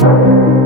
thank you